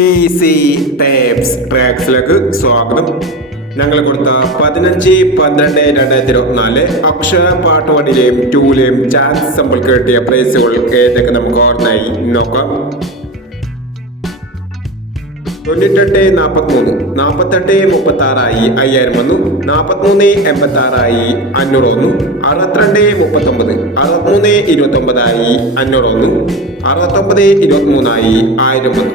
Easy tapes ട്രാക്സിലേക്ക് സ്വാഗതം. ഞങ്ങൾ കൊടുത്ത പതിനഞ്ച് പന്ത്രണ്ട് രണ്ടായിരത്തി ഇരുപത്തിനാല് അക്ഷര പാട്ട് വണ്ണിലെയും ടൂലെയും ചാൻസ് സമ്പിൾ കിട്ടിയ പ്രൈസുകൾ ഏതൊക്കെ നമുക്ക് ഓർമ്മയായി നോക്കാം. തൊണ്ണൂറ്റെട്ട് നാൽപ്പത്തിമൂന്ന് നാൽപ്പത്തെട്ട് മുപ്പത്തി ആറായി അയ്യായിരം വന്നു. നാൽപ്പത്തിമൂന്ന് എൺപത്തി ആറായി അഞ്ഞൂറ് വന്നു. അറുപത്തിരണ്ട് മുപ്പത്തൊമ്പത് അറുപത്തിമൂന്ന് ഇരുപത്തൊമ്പതായി അഞ്ഞൂറ് വന്നു. അറുപത്തൊമ്പത് ഇരുപത്തിമൂന്നായി ആയിരം വന്നു.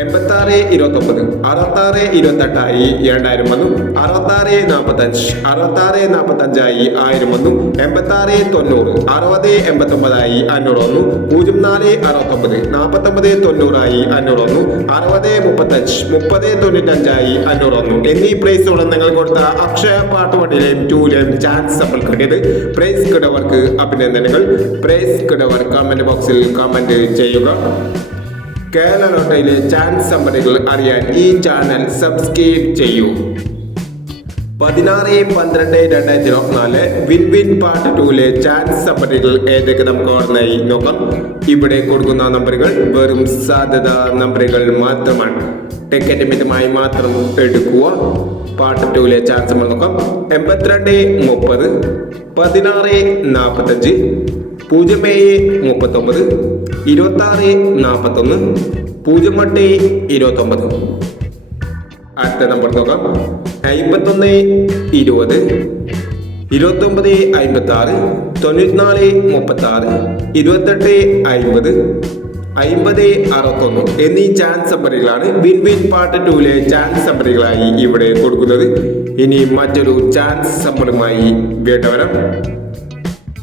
എൺപത്തി ആറ് ഇരുപത്തൊമ്പത് അറുപത്താറ് ഇരുപത്തെട്ടായി രണ്ടായിരം വന്നു അറുപത്താറ് നാൽപ്പത്തഞ്ച് അറുപത്താറ് നാൽപ്പത്തഞ്ചായി ആയിരം വന്നു എൺപത്താറ് തൊണ്ണൂറ് അറുപത് എൺപത്തൊമ്പതായി അഞ്ഞൂറ് വന്നു പൂജ്യം നാല് അറുപത്തൊമ്പത് നാൽപ്പത്തൊമ്പത് തൊണ്ണൂറായി അഞ്ഞൂറ് വന്നു അറുപത് മുപ്പത്തഞ്ച് മുപ്പത് തൊണ്ണൂറ്റഞ്ചായി അഞ്ഞൂറ് വന്നു. എന്നീ പ്രൈസുകൾ നിങ്ങൾ കൊടുത്ത അക്ഷയ പാട്ടുവണ്ടിയിലെയും ടൂലെയും ചാൻസ് നമ്മൾ കിട്ടിയത്. പ്രൈസ് കിടവർക്ക് അഭിനന്ദനങ്ങൾ. പ്രൈസ് കിടവർ കമന്റ് ബോക്സിൽ കമന്റ് ചെയ്യുക. കേരള ലോട്ടയിലെ ചാൻസ് സമ്മതികൾ അറിയാൻ ഈ ചാനൽ സബ്സ്ക്രൈബ് ചെയ്യൂ. പതിനാറ് പന്ത്രണ്ട് രണ്ടായിരത്തി ഇരുപത്തിനാല് വിൻ വിൻ പാർട്ട് ടൂലെ ചാൻസ് സമ്മതികൾ ഏതൊക്കെ നമുക്ക് ഓർമ്മയായി നോക്കാം. ഇവിടെ കൊടുക്കുന്ന നമ്പറുകൾ വെറും സാധ്യത നമ്പറുകൾ മാത്രമാണ്. ടിക്കറ്റ് മിതമായി മാത്രം എടുക്കുക. പാർട്ട് ടൂലെ ചാൻസ് നമ്മൾ നോക്കാം. എൺപത്തിരണ്ട് മുപ്പത് പതിനാറ് നാൽപ്പത്തഞ്ച് പൂജ്യം ഏഴ് മുപ്പത്തൊമ്പത് ഇരുപത്തി ആറ് നാൽപ്പത്തൊന്ന് പൂജ്യം എട്ട് ഇരുപത്തൊമ്പത്. അടുത്ത നമ്പർ നോക്കാം. അമ്പത്തൊന്ന് ഇരുപത് ഇരുപത്തൊമ്പത് അമ്പത്തി ആറ് തൊണ്ണൂറ്റിനാല് മുപ്പത്തി ആറ് ഇരുപത്തെട്ട് അമ്പത് അമ്പത് അറുപത്തൊന്ന് എന്നീ ചാൻസ് നമ്പറുകളാണ് വിൻ വിൻ പാർട്ട് ടൂലെ ചാൻസ് നമ്പറുകളായി ഇവിടെ കൊടുക്കുന്നത്. ഇനി മറ്റൊരു ചാൻസ് നമ്പറുമായി വേണ്ടവരം